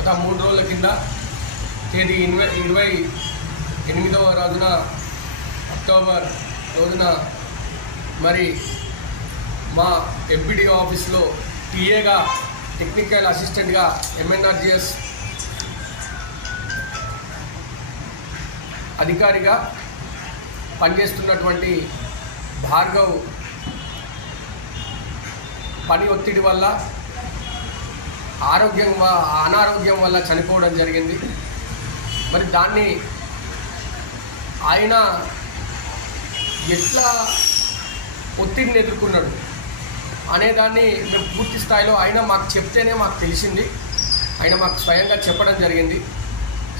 గత 3 రోజుల కింద తేదీ 28వ రోజున అక్టోబర్ రోజున మరి మా ఎంపీడీఓ ఆఫీస్లో టీఏగా టెక్నికల్ అసిస్టెంట్గా MNRGS అధికారిగా పనిచేస్తున్నటువంటి భార్గవ్ పని ఒత్తిడి వల్ల అనారోగ్యం వల్ల చనిపోవడం జరిగింది. మరి దాన్ని ఆయన ఎట్లా ఒత్తిడిని ఎదుర్కొన్నాడు అనేదాన్ని మేము పూర్తి స్థాయిలో ఆయన మాకు చెప్తేనే మాకు తెలిసింది. ఆయన మాకు స్వయంగా చెప్పడం జరిగింది.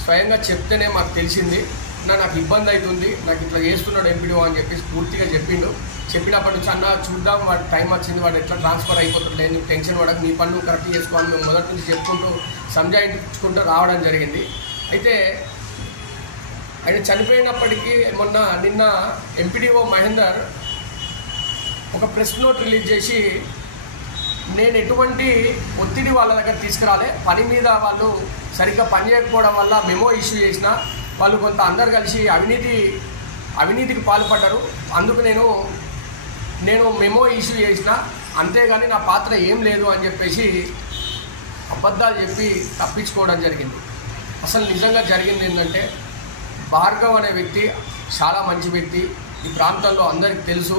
స్వయంగా చెప్తేనే మాకు తెలిసింది. నాకు ఇబ్బంది అవుతుంది, నాకు ఇట్లా చేస్తున్నాడు ఎంపీడీఓ అని చెప్పేసి పూర్తిగా చెప్పిండు. చెప్పినప్పటి నుంచి అన్న చూద్దాం, వాడు టైం వచ్చింది, వాడు ఎట్లా ట్రాన్స్ఫర్ అయిపోతుంది, నువ్వు టెన్షన్ పడకు, నీ పన్ను కరెక్ట్ చేసుకోవాలి, మేము మొదటి నుంచి చెప్పుకుంటూ సంజాయించుకుంటూ రావడం జరిగింది. అయితే ఆయన చనిపోయినప్పటికీ నిన్న ఎంపీడీఓ మహేందర్ ఒక ప్రెస్ నోట్ రిలీజ్ చేసి, నేను ఎటువంటి ఒత్తిడి వాళ్ళ దగ్గర తీసుకురాలే, పని మీద వాళ్ళు సరిగ్గా పని చేయకపోవడం వల్ల మెమో ఇష్యూ చేసిన వాళ్ళు కొంత అందరు కలిసి అవినీతికి పాల్పడ్డారు, అందుకు నేను మెమో ఇష్యూ చేసిన, అంతేగాని నా పాత్ర ఏం లేదు అని చెప్పేసి అబద్ధాలు చెప్పి తప్పించుకోవడం జరిగింది. అసలు నిజంగా జరిగింది ఏంటంటే, భార్గవ్ అనే వ్యక్తి చాలా మంచి వ్యక్తి, ఈ ప్రాంతంలో అందరికీ తెలుసు.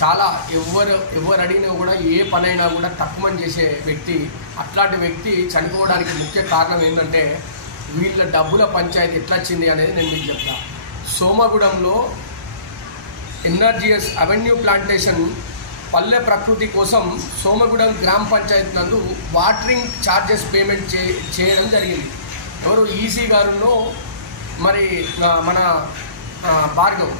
చాలా ఎవరు అడిగినా కూడా ఏ పనైనా కూడా తక్కువ చేసే వ్యక్తి. అట్లాంటి వ్యక్తి చనిపోవడానికి ముఖ్య కారణం ఏంటంటే, వీళ్ళ డబ్బుల పంచాయతీ ఎట్లా వచ్చింది అనేది నేను మీకు చెప్తా. సోమగూడెంలో NRGS అవెన్యూ ప్లాంటేషన్ పల్లె ప్రకృతి కోసం సోమగూడెం గ్రామ పంచాయతీ నందు వాటరింగ్ ఛార్జెస్ పేమెంట్ చేయడం జరిగింది. ఎవరు ఈసీ గారును మరి మన భార్గవ్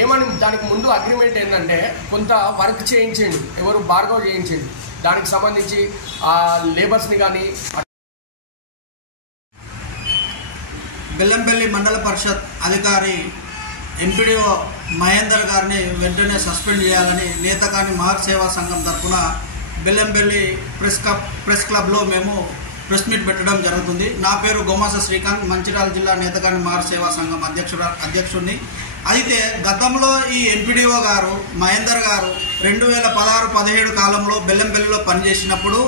ఏమని దానికి ముందు అగ్రిమెంట్ ఏంటంటే, కొంత వర్క్ చేయించండి, ఎవరు భార్గవ్ చేయించండి, దానికి సంబంధించి ఆ లేబర్స్ని కానీ. బెల్లంపల్లి మండల పరిషత్ అధికారి ఎంపీడీఓ మహేందర్ గారిని వెంటనే సస్పెండ్ చేయాలని నేతకాని మహర్ సేవా సంఘం తరఫున బెల్లంపల్లి ప్రెస్ క్లబ్లో మేము ప్రెస్ మీట్ పెట్టడం జరుగుతుంది. నా పేరు గోమాస శ్రీకాంత్, మంచిర్యాల జిల్లా నేతకాని మహర్ సేవా సంఘం అధ్యక్షుడిని. అయితే గతంలో ఈ ఎంపీడీఓ గారు మహేందర్ గారు 2016-17 కాలంలో బెల్లంపల్లిలో పనిచేసినప్పుడు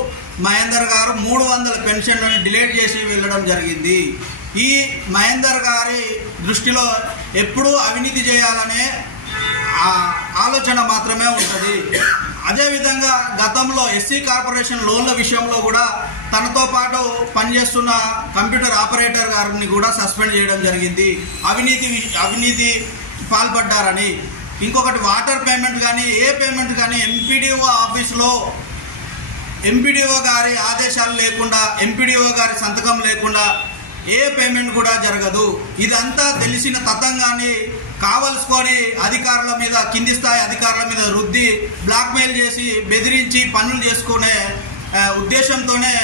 మహేందర్ గారు 300 పెన్షన్లను డిలీట్ చేసి వెళ్ళడం జరిగింది. ఈ మహేందర్ గారి దృష్టిలో ఎప్పుడూ అవినీతి చేయాలనే ఆలోచన మాత్రమే ఉంటుంది. అదేవిధంగా గతంలో ఎస్సీ కార్పొరేషన్ లోన్ల విషయంలో కూడా తనతో పాటు పనిచేస్తున్న కంప్యూటర్ ఆపరేటర్ గారిని కూడా సస్పెండ్ చేయడం జరిగింది, అవినీతి పాల్పడ్డారని. ఇంకొకటి వాటర్ పేమెంట్ కానీ ఏ పేమెంట్ కానీ ఎంపీడీఓ ఆఫీసులో ఎంపీడీఓ గారి ఆదేశాలు లేకుండా, ఎంపీడీఓ గారి సంతకం లేకుండా ఏ పేమెంట్ కూడా జరగదు. ఇదంతా తెలిసిన తతంగాన్ని కావలసుకొని అధికారుల మీద, కింది స్థాయి అధికారుల మీద రుద్ది బ్లాక్మెయిల్ చేసి బెదిరించి పనులు చేసుకునే ఉద్దేశంతోనే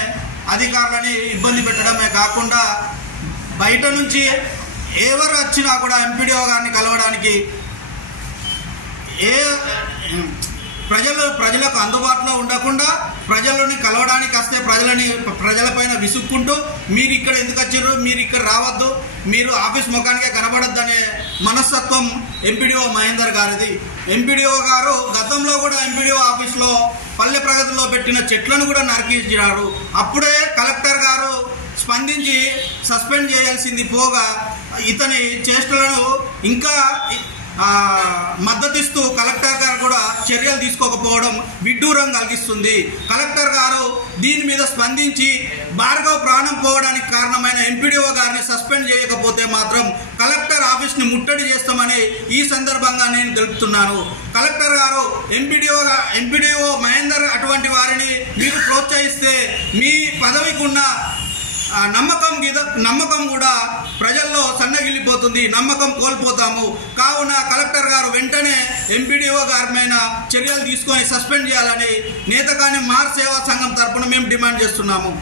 అధికారులని ఇబ్బంది పెట్టడమే కాకుండా, బయట నుంచి ఎవరు వచ్చినా కూడా ఎంపీడీఓ గారిని కలవడానికి ప్రజలకు అందుబాటులో ఉండకుండా, ప్రజలని కలవడానికి వస్తే ప్రజలపైన విసుక్కుంటూ, మీరు ఇక్కడ ఎందుకు వచ్చారు, మీరు ఇక్కడ రావద్దు, మీరు ఆఫీస్ ముఖానికే కనబడద్దనే మనస్తత్వం ఎంపీడీఓ మహేందర్ గారిది. ఎంపీడీఓ గారు గతంలో కూడా ఎంపీడీఓ ఆఫీస్లో పల్లె ప్రగతిలో పెట్టిన చెట్లను కూడా నరికించారు. అప్పుడే కలెక్టర్ గారు స్పందించి సస్పెండ్ చేయాల్సింది పోగా, ఇతని చేష్టలను ఇంకా మద్దతిస్తూ కలెక్టర్ గారు కూడా చర్యలు తీసుకోకపోవడం విడ్డూరం కలిగిస్తుంది. కలెక్టర్ గారు దీని మీద స్పందించి భార్గవ్ ప్రాణం పోవడానికి కారణమైన ఎంపీడీఓ గారిని సస్పెండ్ చేయకపోతే మాత్రం కలెక్టర్ ఆఫీస్ని ముట్టడి చేస్తామని ఈ సందర్భంగా నేను తెలుపుతున్నాను. కలెక్టర్ గారు ఎంపీడీఓ మహేందర్ అటువంటి వారిని మీరు ప్రోత్సహిస్తే మీ పదవికి ఉన్న నమ్మకం కూడా ప్రజల్లో సన్నగిల్లిపోతుంది, నమ్మకం కోల్పోతాము. కావున కలెక్టర్ గారు వెంటనే ఎంపీడీఓ గారి మీద చర్యలు తీసుకొని సస్పెండ్ చేయాలని నేతకాని మహర్ సేవా సంఘం తరఫున మేము డిమాండ్ చేస్తున్నాము.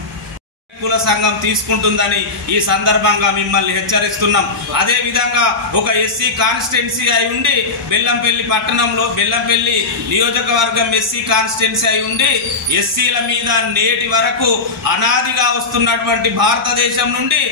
కుల సంఘం తీసుకుంటుందని ఈ సందర్భంగా మిమ్మల్ని హెచ్చరిస్తున్నాం. అదే విధంగా ఒక ఎస్సీ కాన్స్టిట్యున్సీ అయి ఉండి బెల్లంపల్లి పట్టణంలో బెల్లంపల్లి నియోజకవర్గం ఎస్సీ కాన్స్టిట్యున్సీ అయి ఉండి ఎస్సీల మీద నేటి వరకు అనాదిగా వస్తున్నటువంటి భారతదేశం నుండి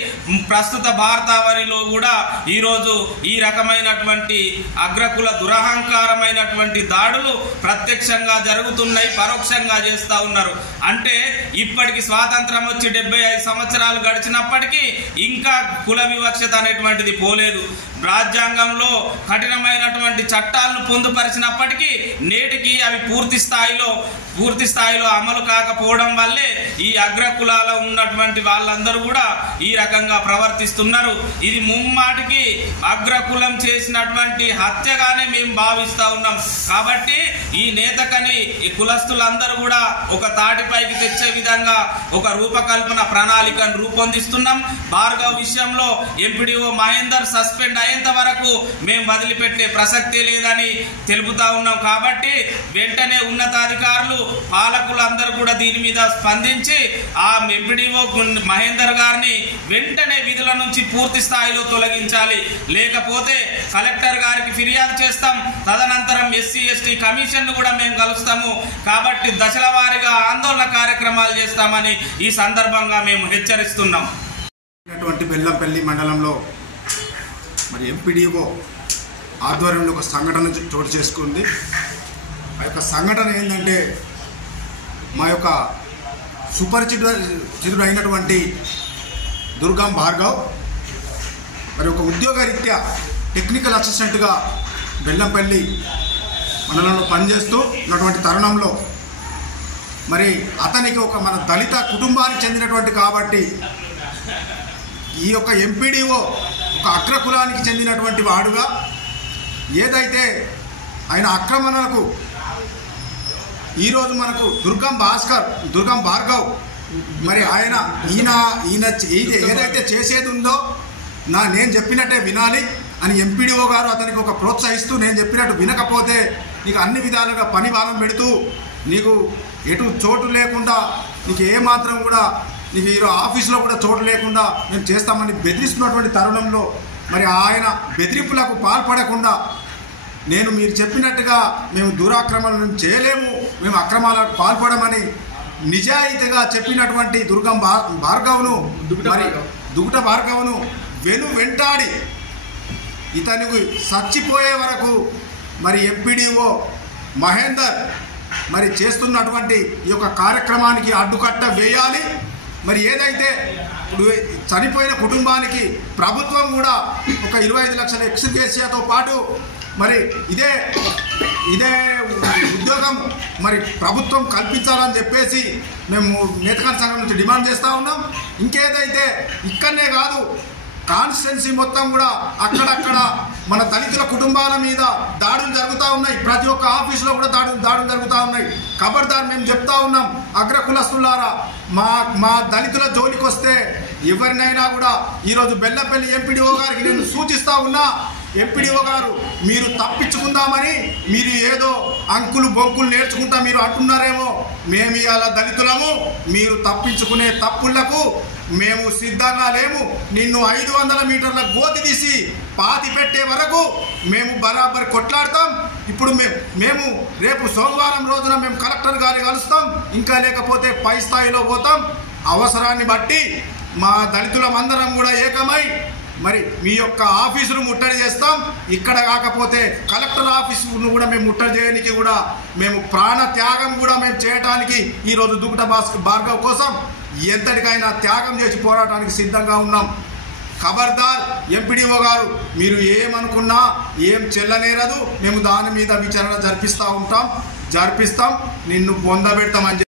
ప్రస్తుత భారతావనిలో కూడా ఈరోజు ఈ రకమైనటువంటి అగ్రకుల దురహంకారమైనటువంటి దాడులు ప్రత్యక్షంగా జరుగుతున్నాయి, పరోక్షంగా చేస్తూ ఉన్నారు. అంటే ఇప్పటికి స్వాతంత్రం వచ్చి 75 సంవత్సరాలు గడిచినప్పటికీ ఇంకా కుల వివక్షత అనేటువంటిది పోలేదు. రాజ్యాంగంలో కఠినమైనటువంటి చట్టాలను పొందుపరిచినప్పటికీ నేటికి అవి పూర్తి స్థాయిలో అమలు కాకపోవడం వల్లే ఈ అగ్రకులాల ఉన్నటువంటి వాళ్ళందరూ కూడా ఈ రకంగా ప్రవర్తిస్తున్నారు. ఇది ముమ్మాటికి అగ్రకులం చేసినటువంటి హత్యగానే మేము భావిస్తా ఉన్నాం. కాబట్టి ఈ నేతకని ఈ కులస్తులందరూ కూడా ఒక తాటిపైకి తెచ్చే విధంగా ఒక రూపకల్పన ప్రణాళికను రూపొందిస్తున్నాం. భార్గవ్ విషయంలో ఎంపీడీఓ మహేందర్ సస్పెండ్ అయ్యేంత వరకు మేము వదిలిపెట్టే ప్రసక్తే లేదని తెలుపుతా ఉన్నాం. కాబట్టి వెంటనే ఉన్నతాధికారులు పాలకులందరూ కూడా దీని మీద స్పందించి ఆ ఎంపీడీఓ మహేందర్ గారిని వెంటనే విధుల నుంచి పూర్తి స్థాయిలో తొలగించాలి. లేకపోతే కలెక్టర్ గారికి ఫిర్యాదు చేస్తాం. తదనంతరం ఎస్సీ ఎస్టీ కమిషన్ కూడా మేము కలుస్తాము. కాబట్టి దశల వారీగా ఆందోళన కార్యక్రమాలు చేస్తామని ఈ సందర్భంగా మేము హెచ్చరిస్తున్నాం. బెల్లంపల్లి మండలంలో మరి ఎంపీడీఓ ఆధ్వర్యంలో ఒక సంఘటన చోటు చేసుకుంది. ఆ యొక్క సంఘటన ఏంటంటే మా యొక్క సుపరిచితుడైనటువంటి దుర్గం భార్గవ్ మరి ఒక ఉద్యోగరీత్యా టెక్నికల్ అసిస్టెంట్గా బెల్లంపల్లి మండలంలో పనిచేస్తూ ఉన్నటువంటి తరుణంలో మరి అతనికి ఒక మన దళిత కుటుంబానికి చెందినటువంటి కాబట్టి ఈ యొక్క ఎంపీడీఓ ఒక అగ్రకులానికి చెందినటువంటి వాడుగా ఏదైతే ఆయన ఆక్రమణలకు ఈరోజు మనకు దుర్గం భార్గవ్ మరి ఈయన ఏదైతే చేసేది ఉందో నేను చెప్పినట్టే వినాలి అని ఎంపీడీఓ గారు అతనికి ఒక ప్రోత్సహిస్తూ నేను చెప్పినట్టు వినకపోతే నీకు అన్ని విధాలుగా పని భారం పెడుతూ నీకు ఎటు చోటు లేకుండా నీకు ఏమాత్రం కూడా నీకు ఈ ఆఫీసులో కూడా చోటు లేకుండా మేము చేస్తామని బెదిరిస్తున్నటువంటి తరుణంలో మరి ఆయన బెదిరింపులకు పాల్పడకుండా మీరు చెప్పినట్టుగా మేము దురాక్రమణం చేయలేము, మేము అక్రమాలకు పాల్పడమని నిజాయితీగా చెప్పినటువంటి దుగుట భార్గవ్ను వెంటాడి ఇతనికి చచ్చిపోయే వరకు మరి ఎంపీడీఓ మహేందర్ మరి చేస్తున్నటువంటి ఈ యొక్క కార్యక్రమానికి అడ్డుకట్ట వేయాలి. మరి ఏదైతే ఇప్పుడు చనిపోయిన కుటుంబానికి ప్రభుత్వం కూడా ఒక 25 లక్షల ఎక్స్గ్రేషియాతో పాటు మరి ఇదే ఉద్యోగం మరి ప్రభుత్వం కల్పించాలని చెప్పేసి మేము నేతకాని సంఘం నుంచి డిమాండ్ చేస్తూ ఉన్నాం. ఇంకేదైతే ఇక్కడనే కాదు కాన్స్టిట్యున్సీ మొత్తం కూడా అక్కడక్కడ మన దళితుల కుటుంబాల మీద దాడులు జరుగుతూ ఉన్నాయి. ప్రతి ఒక్క ఆఫీసులో కూడా దాడులు జరుగుతూ ఉన్నాయి. ఖబర్దార్ మేము చెప్తా ఉన్నాం, అగ్రకులస్తులారా మా దళితుల జోలికి వస్తే ఎవరినైనా కూడా ఈరోజు బెల్లంపల్లి ఎంపీడీఓ గారికి నేను సూచిస్తా ఉన్నా, ఎంపీడీఓ గారు మీరు తప్పించుకుందామని మీరు ఏదో అంకులు బొంకులు నేర్చుకుంటా మీరు అంటున్నారేమో, మేము ఇవాళ దళితులము, మీరు తప్పించుకునే తప్పులకు మేము సిద్ధంగా లేము. నిన్ను 500 మీటర్ల గోతి తీసి పాతి పెట్టే వరకు మేము బరాబర్ కొట్లాడతాం. ఇప్పుడు మేము రేపు సోమవారం రోజున మేము కలెక్టర్ గారిని కలుస్తాం, ఇంకా లేకపోతే పై స్థాయిలో పోతాం. అవసరాన్ని బట్టి మా దళితులమందరం కూడా ఏకమై మరి మీ యొక్క ఆఫీసును ముట్టడి చేస్తాం. ఇక్కడ కాకపోతే కలెక్టర్ ఆఫీసును కూడా మేము ముట్టడి చేయడానికి కూడా మేము ప్రాణ త్యాగం కూడా మేము చేయడానికి ఈరోజు దుగుట భార్గవ్ కోసం ఎంతటికైనా త్యాగం చేసి పోరాటానికి సిద్ధంగా ఉన్నాం. ఖబర్దార్ ఎంపీడీఓ గారు, మీరు ఏమనుకున్నా ఏం చెల్లనేరదు, మేము దాని మీద విచారణ జరిపిస్తాం, నిన్ను పొందబెడతామని